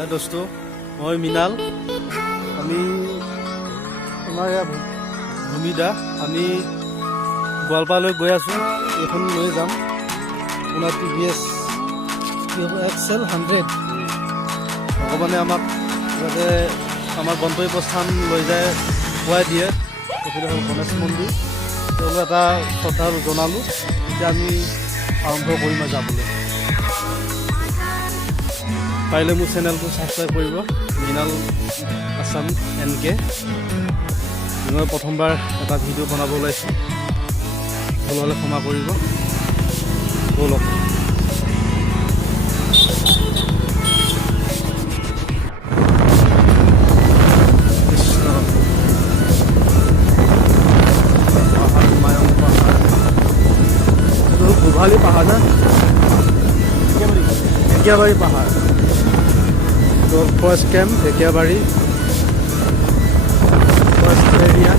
हाय दोस्तों, मैं मृणाल। भूमिदा गोवालपारा गई आसो। लै जाम अपना TVS XL 100 भगवाने आमाक जाते आमार गंतव्यस्थान लै जाए खुवाई दिए। एफाले हल गणेश मन्दिर এটা শ্ৰদ্ধা জনালোঁ। এতিয়া আমি আৰম্ভ কৰিম যাবলৈ। পাৰিলে মোৰ চেনেলটো ছাবস্ক্ৰাইব কৰিব, মৃণাল আছাম NK। মই প্ৰথমবাৰ এটা ভিডিঅ' বনাব ওলাইছোঁ, ভুল হ'লে ক্ষমা কৰিব। ব'লক। गोभाली पहाड़ ना, ढेकियाबाड़ी पहाड़ तो फर्स्ट कैम्प ढेकियाबाड़ी फर्स्ट एरिया।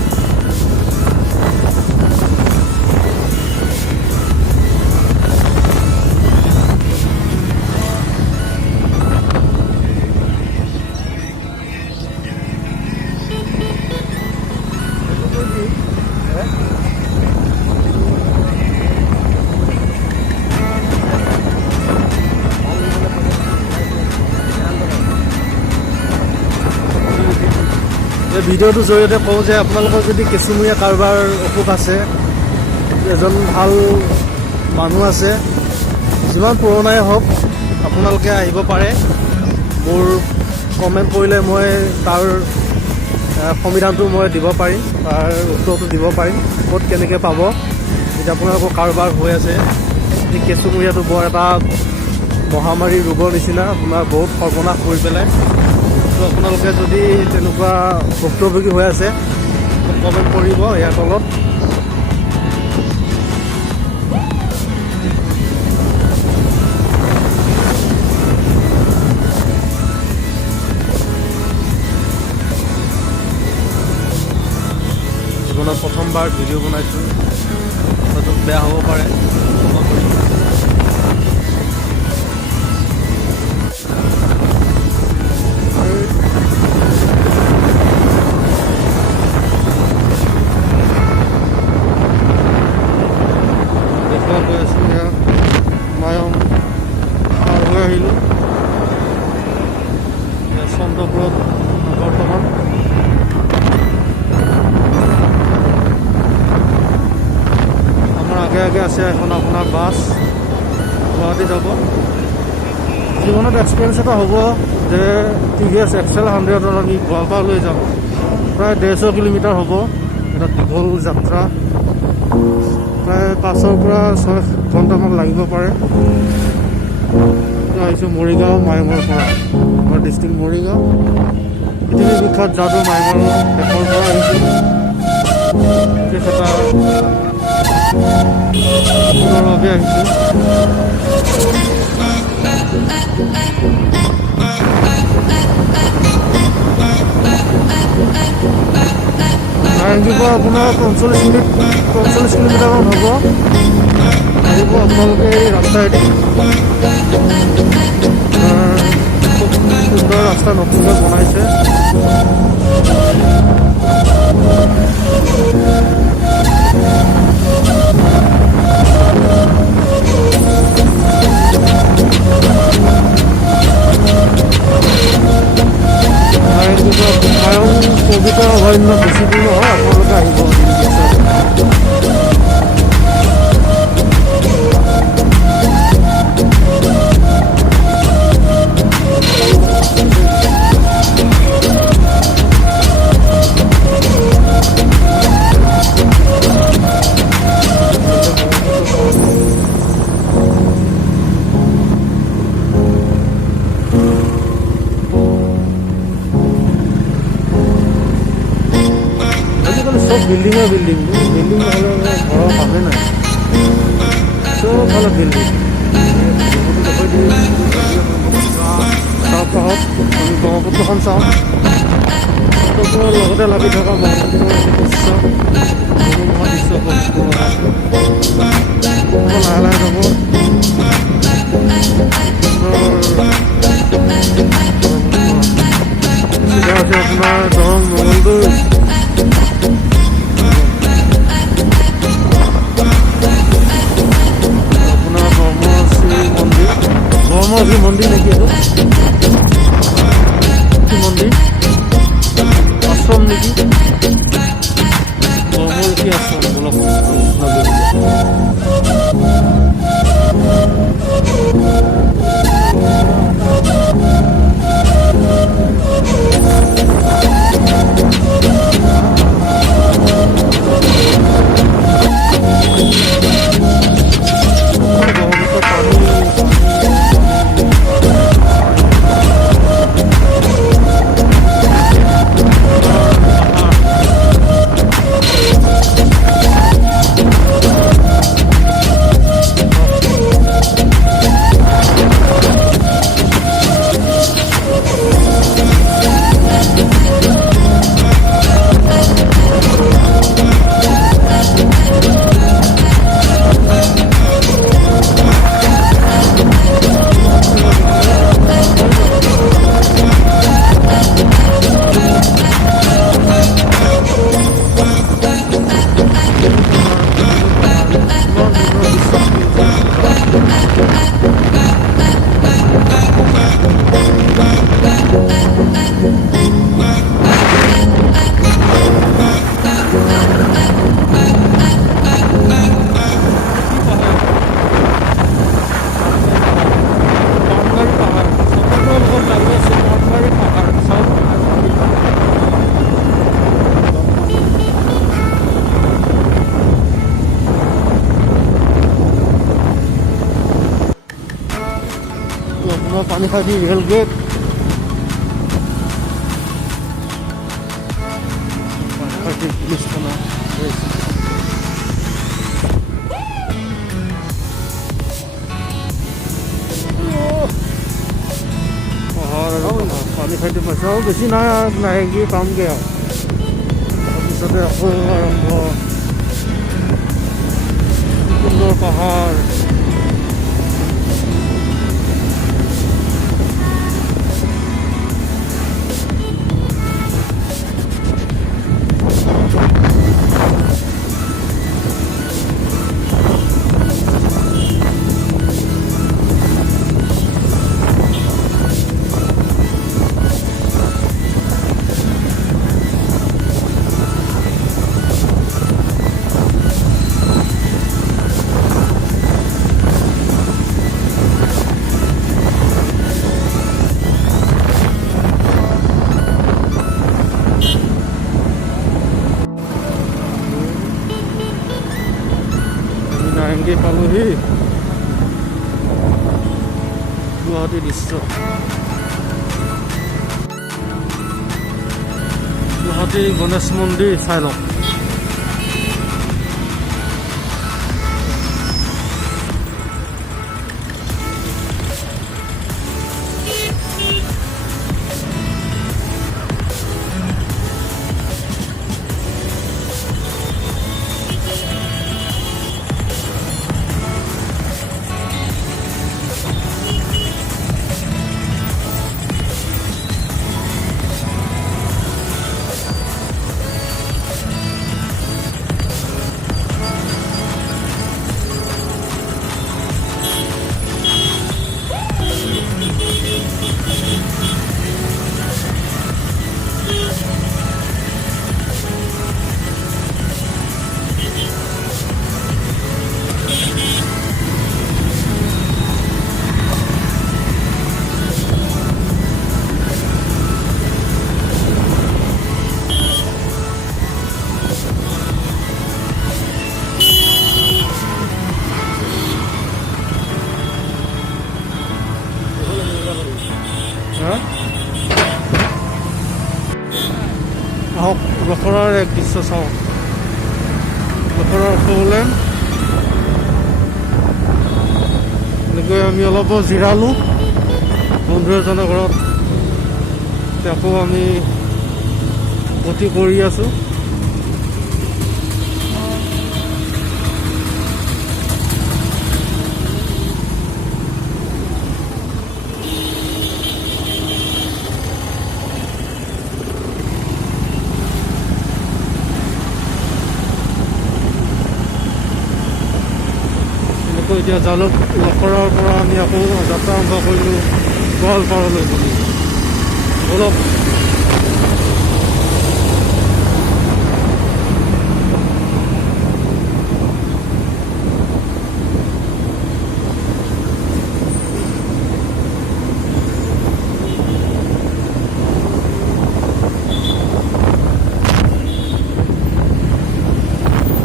এই ভিডিঅ'টোৰ জৰিয়তে কওঁ যে আপোনালোকৰ যদি কেঁচুমূৰীয়া কাৰোবাৰ অসুখ আছে, এজন ভাল মানুহ আছে, যিমান পুৰণাই হওক আপোনালোকে আহিব পাৰে। মোৰ কমেণ্ট কৰিলে মই তাৰ সমিধানটো মই দিব পাৰিম, তাৰ উত্তৰটো দিব পাৰিম, ক'ত কেনেকৈ পাব। যেতিয়া আপোনালোকৰ কাৰোবাৰ হৈ আছে, এই কেঁচুমূৰীয়াটো বৰ এটা মহামাৰী ৰোগৰ নিচিনা, আপোনাৰ বহুত সৰ্বনাশ কৰি পেলাই। আপোনালোকে যদি তেনেকুৱা ভুক্তভোগী হৈ আছে, কমেণ্ট কৰিব ইয়াৰ তলত। জীৱনত প্ৰথমবাৰ ভিডিঅ' বনাইছোঁ, হয়তো বেয়া হ'ব পাৰে, ক্ষমা কৰিব। চন্দ্ৰপুৰত বৰ্তমান আমাৰ আগে আছে এখন আপোনাৰ বাছ গুৱাহাটী যাব। জীৱনত এক্সপিৰিয়েঞ্চ এটা হ'ব যে TVS XL 100 আমি গোৱালপাৰা লৈ যাম। প্ৰায় 150 কিলোমিটাৰ হ'ব, এটা দীঘল যাত্ৰা, প্ৰায় 5ৰ পৰা 6 ঘণ্টামান লাগিব পাৰে। আহিছোঁ মৰিগাঁও মাইমৰ পৰা, আমাৰ ডিষ্ট্ৰিক্ট মৰিগাঁও। পৃথিৱীৰ বিখ্যাত যাদু মাইমৰ দেশৰ পৰা আহিছোঁ। বিশেষ এটা বাবে আহিছোঁ। নাৰেংগীৰ পৰা আপোনাৰ 45 কিলোমিটাৰমান হ'ব। আহিব আপোনালোকে এই ৰাস্তাইদি। সুন্দৰ ৰাস্তা নতুনকৈ বনাইছে। পবিত্ৰ অভয়াৰণ্য বেছি দূৰ নহয়, আপোনালোকে আহিব। बिल्डिंग নহ'লে ঘৰৰ কামে নাই, চব ভালো বিল্ডিং। তাৰপৰা হওক আমি ব্ৰহ্মপুত্ৰখন চাওঁ, লগতে লাগি থকা ব্ৰহ্মপুত্ৰৰ দৃশ্য, মনোমোহা দৃশ্য লাহে লাহে যাব। আছে আপোনাৰ দৰং মঙলদৈ। আপোনাৰ ব্ৰহ্মশ্ৰী মন্দিৰ, ব্ৰহ্মশ্ৰী মন্দিৰ নেকি এইটো? কি মন্দিৰ? আশ্ৰম নেকি? ব্ৰহ্মশ্ৰী আশ্ৰম অলপ Panikhaiti rail gate, Panikhaiti police থানা। পানীখাইটি পাইছে আৰু বেছি নাই, নাইকি পামগৈ আৰু তাৰপিছতে আকৌ আৰম্ভ সুন্দৰ পাহাৰ। নাৰেংগী পালোহি, গুৱাহাটী দৃশ্য। গুৱাহাটী গণেশ মন্দিৰ চাই লওক। আহক লখৰাৰ এক দৃশ্য চাওঁ। লখৰাৰ ফ'ৰলেন এনেকৈ আমি অলপ জিৰালোঁ বন্ধু এজনৰ ঘৰত। আকৌ আমি গতি কৰি আছোঁ। এতিয়া জালুক লখৰাৰ পৰা আমি আকৌ যাত্ৰা আৰম্ভ কৰিলোঁ গোৱালপাৰালৈ বুলি। বলক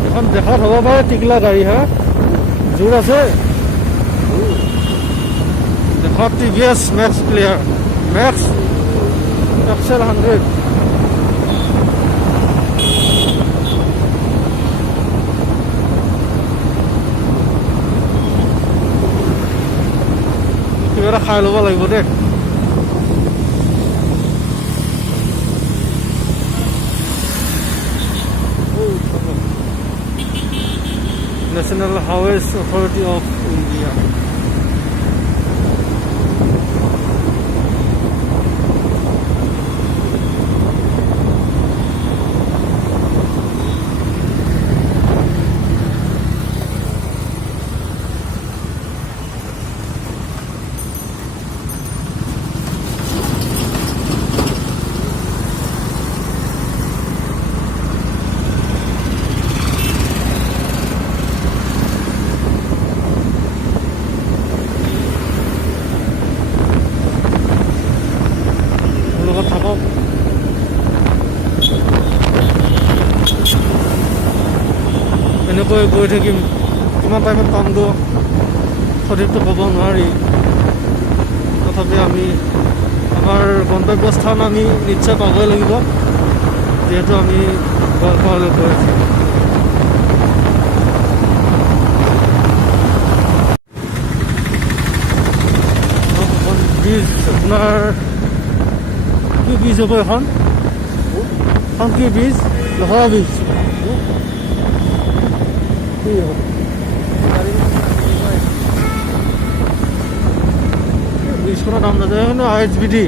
এখন দেখাত হ'ব পাৰে টিকলা গাড়ী হা, জোৰ আছে দেখাত। TVS Max player, Max XL 100। কিবা এটা খাই ল'ব লাগিব দেই। National Highways Authority of India. এনেকৈ গৈ থাকিম, কিমান টাইমত পামগৈ সঠিকটো ক'ব নোৱাৰি। তথাপি আমি আমাৰ গন্তব্যস্থান আমি নিশ্চয় পাবই লাগিব, যিহেতু আমি গোৱালপাৰালৈ গৈ আছোঁ। ব্ৰিজ, আপোনাৰ কি ব্ৰিজ হ'ব এখন? কি ব্ৰিজ? লহৰা ব্ৰিজ। ব্ৰিজখনৰ নাম নাজানে কিন্তু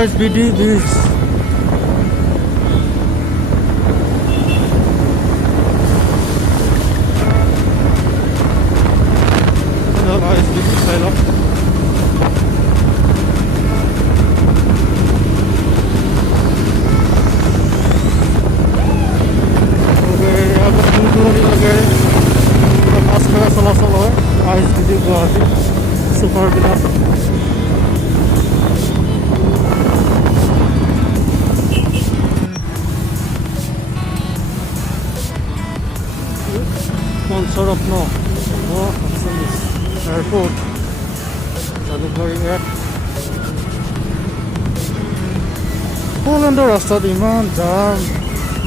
ISBD ব্ৰিজ। ISBD চাই লওক। চলাচল হয় ISBD গুৱাহাটী ছুপাৰবিলাক। পঞ্চৰত্ন এয়াৰপোৰ্ট, জালুকবাৰী 1। পোলেণ্ডৰ ৰাস্তাত ইমান জাম,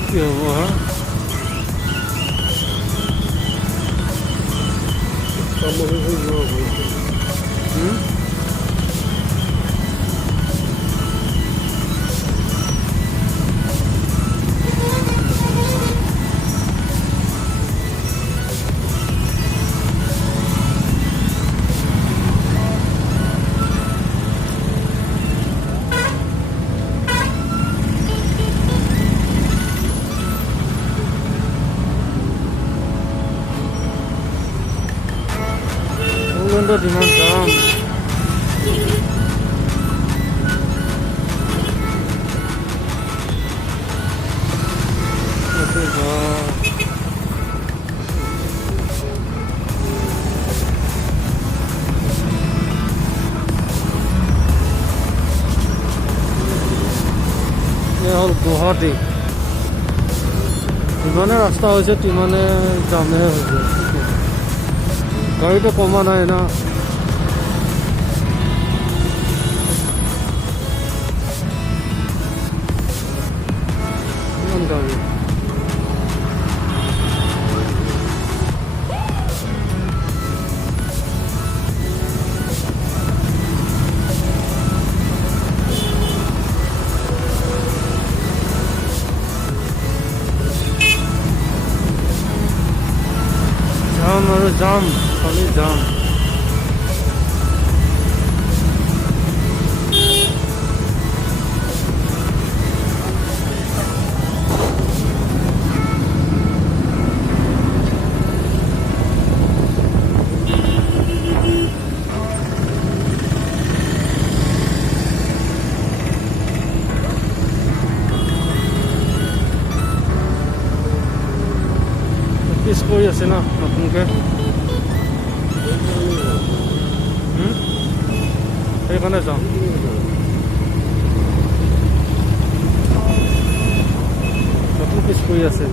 কি হ'ব হা? পোলেণ্ডত ইমান জাম। হ'ল গুৱাহাটী। যিমানে ৰাস্তা হৈছে তিমানে জামে হৈছে, গাড়ীটো কমা নাই না। ইমান গাড়ী জাম আৰু জাম, খালি জাম। আছে ন নতুনকৈ সেইকাৰণে যাওঁ নতুন পিছ কৰি আছে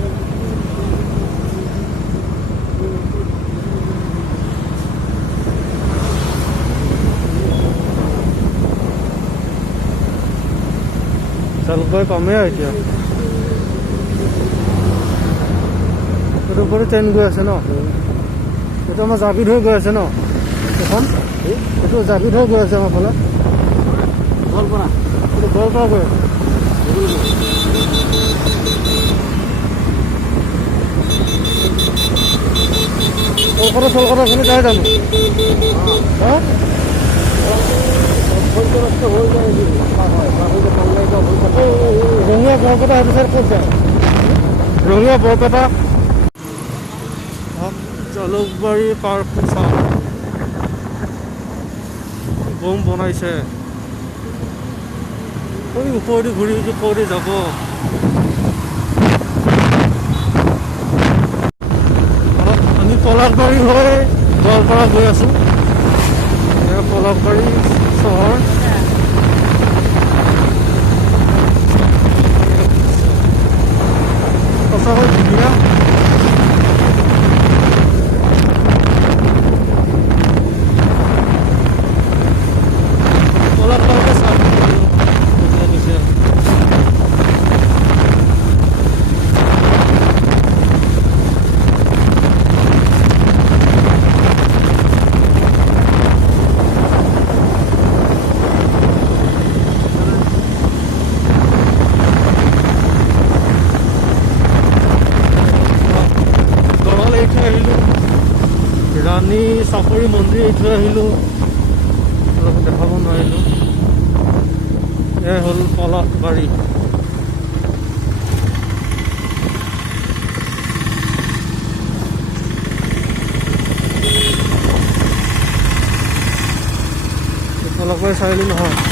জলপাই পামেই আৰু এতিয়া এইটো ওপৰত ট্ৰেইন গৈ আছে ন এইটো আমাৰ জাবিত হৈ গৈ আছে ন এখন এইটো জাবিত হৈ গৈ আছে আমাৰ ফালে গোৱালপাৰা এইটো গোৱালপাৰা গৈ আছে কলকাতা চলকাতা আপুনি যাই জানো হা ৰঙিয়া বৰপেটা সেইটো চাইড ক'ত যায় ৰঙিয়া বৰপেটা জালুকবাৰী পাৰ্ক চাওঁ বম বনাইছে ওপৰেদি ঘূৰি ওপৰেদি যাব আমি পলাশবাৰী হৈ গোৱালপাৰা গৈ আছোঁ পলাশবাৰী চহৰ সঁচাকৈ ধুনীয়া পলাশবাৰীতে চাওঁ ৰাণী চাপৰি মন্দিৰ এৰি থৈ আহিলোঁ অলপ দেখাব নোৱাৰিলোঁ এয়া হ'ল পলাশবাৰী পলাশবাৰী চাৰিআলি নহয়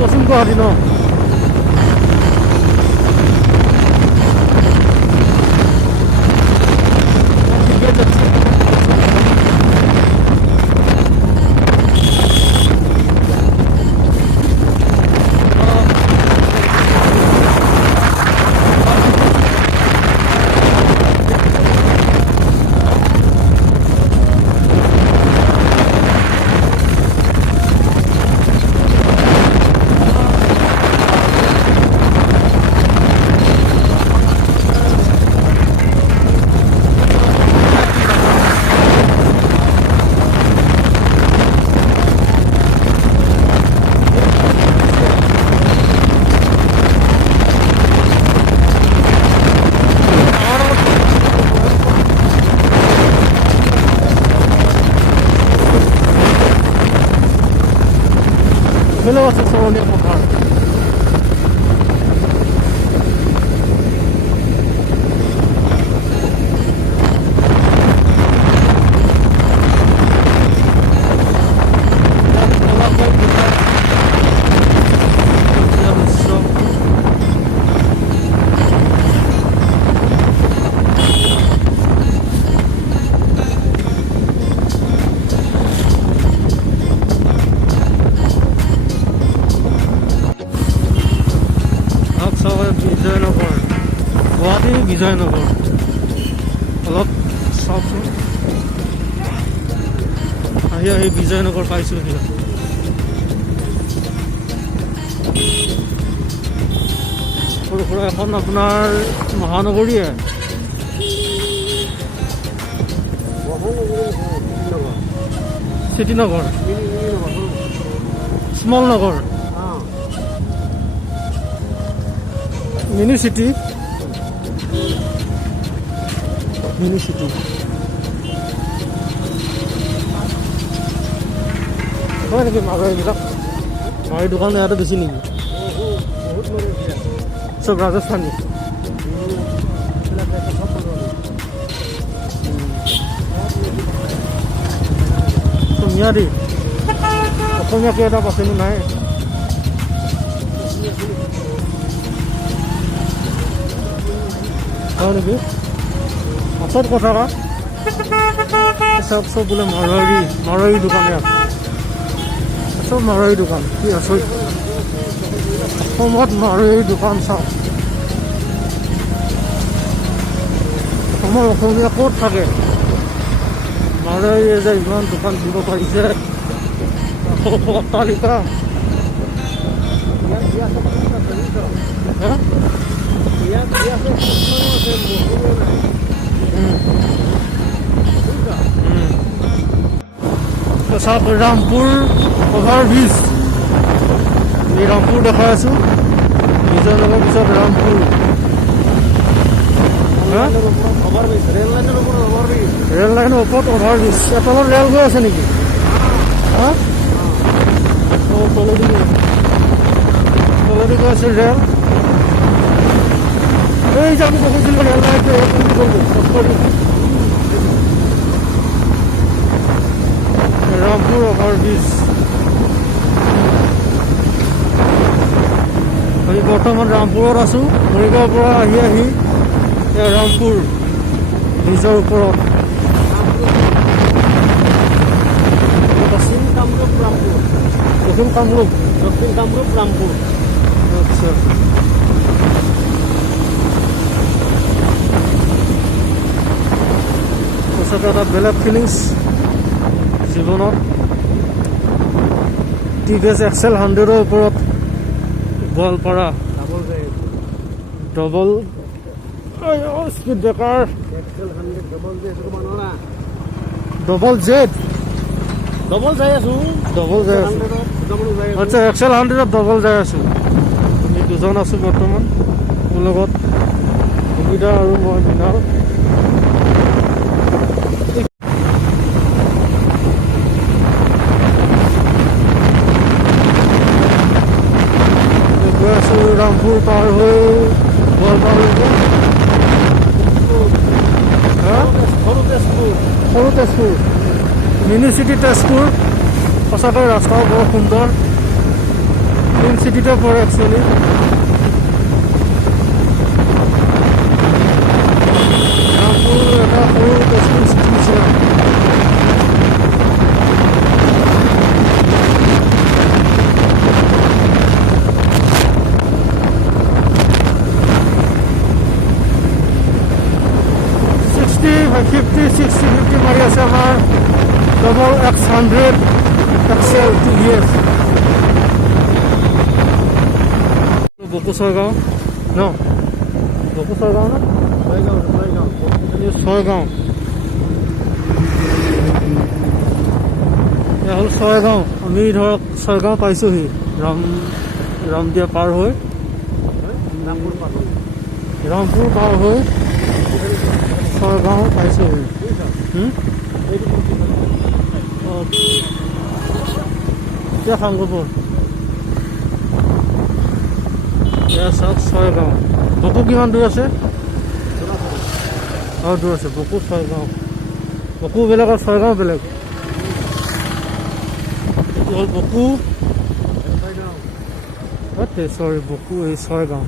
পশ্চিম গুৱাহাটী ন Hello, what's up, Sonia? Bijoynagar Guwahati Bijoynagar অলপ চাওকচোন আহি বিজয়নগৰ পাইছোঁ এতিয়া সৰু সুৰা এখন আপোনাৰ মহানগৰীয়ে চিটিনগৰ স্মল নগৰ মিনি সিটি হয় নেকি মাৰোৱাৰীবিলাক? মাৰোৱাৰী দোকান ইয়াতে বেছি নেকি? চব ৰাজস্থানী। মিয়াদি অসমীয়া কেইটা আছেনো নাই? হয় নেকি? আচল কথা কা চব বোলে মাৰোৱাৰী দোকান ইয়াত চব মাৰোৱাৰী দোকান। কি আচৰিত অসমত মাৰোৱাৰী দোকান চাওক। অসমৰ অসমীয়া ক'ত থাকে? মাৰোৱাৰীয়ে যে ইমান দোকান দিব পাৰিছে। অট্টালিকা চাওক ৰামপুৰ অভাৰ ব্ৰিজ। আমি ৰামপুৰ দেখাই আছোঁ, নিজৰ লগৰ পিছত ৰামপুৰ। ৰেল লাইনৰ ওপৰত অভাৰ ব্ৰিজ। তলত ৰেল গৈ আছে নেকি? হা তলেদি গৈ আছে ৰেল। এই যে আমি দেখিছিলোঁ ৰেল লাইনটো ৰামপুৰ অভাৰ ব্ৰিজ। আমি বৰ্তমান ৰামপুৰত আছোঁ। মৰিগাঁৱৰ পৰা আহি ৰামপুৰ ব্ৰিজৰ ওপৰত। দক্ষিণ কামৰূপ ৰামপুৰ। আচ্ছা, সঁচাকৈ এটা বেলেগ ফিলিংছ জীৱনত। টিভিএছ এক্সেল 100ৰ ওপৰত Goalpara double speed breaker. Double Z যাই আছোঁ। আচ্ছা, এক্সেল 100ত ডবল যাই আছোঁ। আমি দুজন আছোঁ বৰ্তমান মোৰ লগত, সুবিধা আৰু মই মৃণাল। গৈ আছোঁ ৰামপুৰ পাৰ হৈ গোৱালপাৰালৈকে। সৰু তেজপুৰ, মিনি চিটি তেজপুৰ। সঁচাকৈ ৰাস্তাও বৰ সুন্দৰ, মেইন চিটিতে পৰে একচুৱেলি। ৰামপুৰ এটা সৰু তেজপুৰ চিটি নিচিনা। ছিক্সটি ফিফটি মাৰি আছে আমাৰ double X100 XL TVS. Boko Chaygaon ন? বকু ছয়গাঁও না? ছয়গাঁও এয়া হ'ল ছয়গাঁও। আমি ধৰক ছয়গাঁও পাইছোঁহি ৰামদিয়া পাৰ হৈ, ৰামপুৰ পাৰ হৈ ছয়গাঁও পাইছোঁহি। এতিয়া সাংগপুৰ এয়া চাওক ছয়গাঁও। বকু কিমান দূৰ আছে? আৰু দূৰ আছে। বকু ছয়গাঁও, বকু বেলেগ আৰু ছয়গাঁও বেলেগ। এইটো হ'ল বকু, চৰি বকু এই ছয়গাঁও।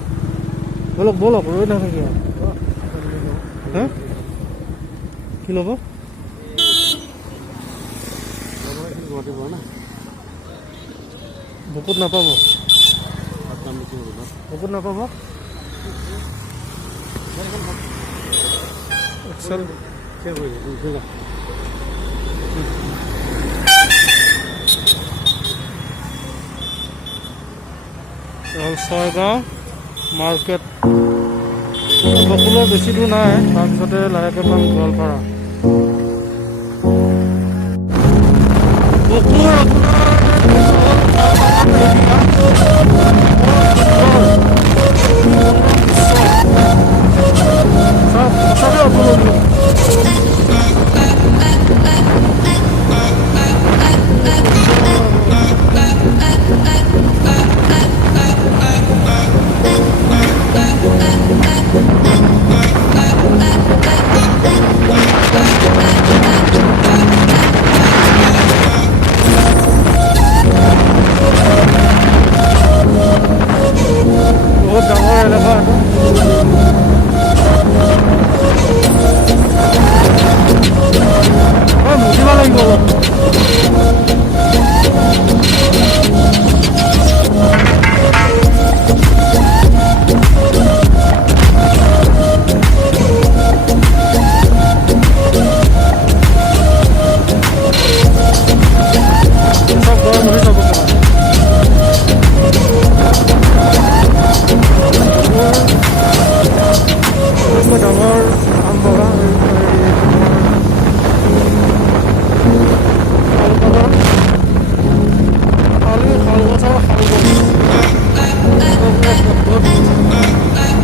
বলক ৰৈ নাথাকে আৰু। হা কি ল'ব? বকুত নাপাব, বকুত নাপাব। ছয়গাঁও মাৰ্কেট। বকুলৰ বেছি দূৰ নাই, তাৰপিছতে লাহেকৈ পাম গোৱালপাৰা। বকুৰ আপোনাৰ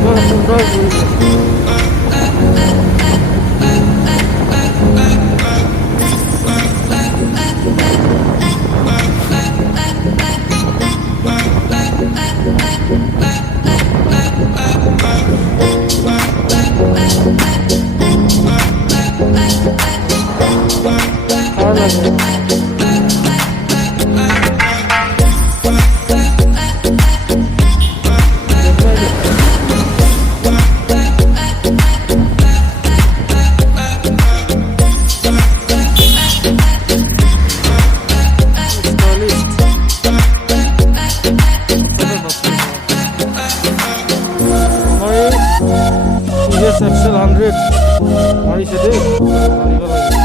বৰ সুন্দৰ পৰিৱেশ। ভাল লাগে। এক্সেল 100 মাৰিছে দেই, মাৰিব লাগে।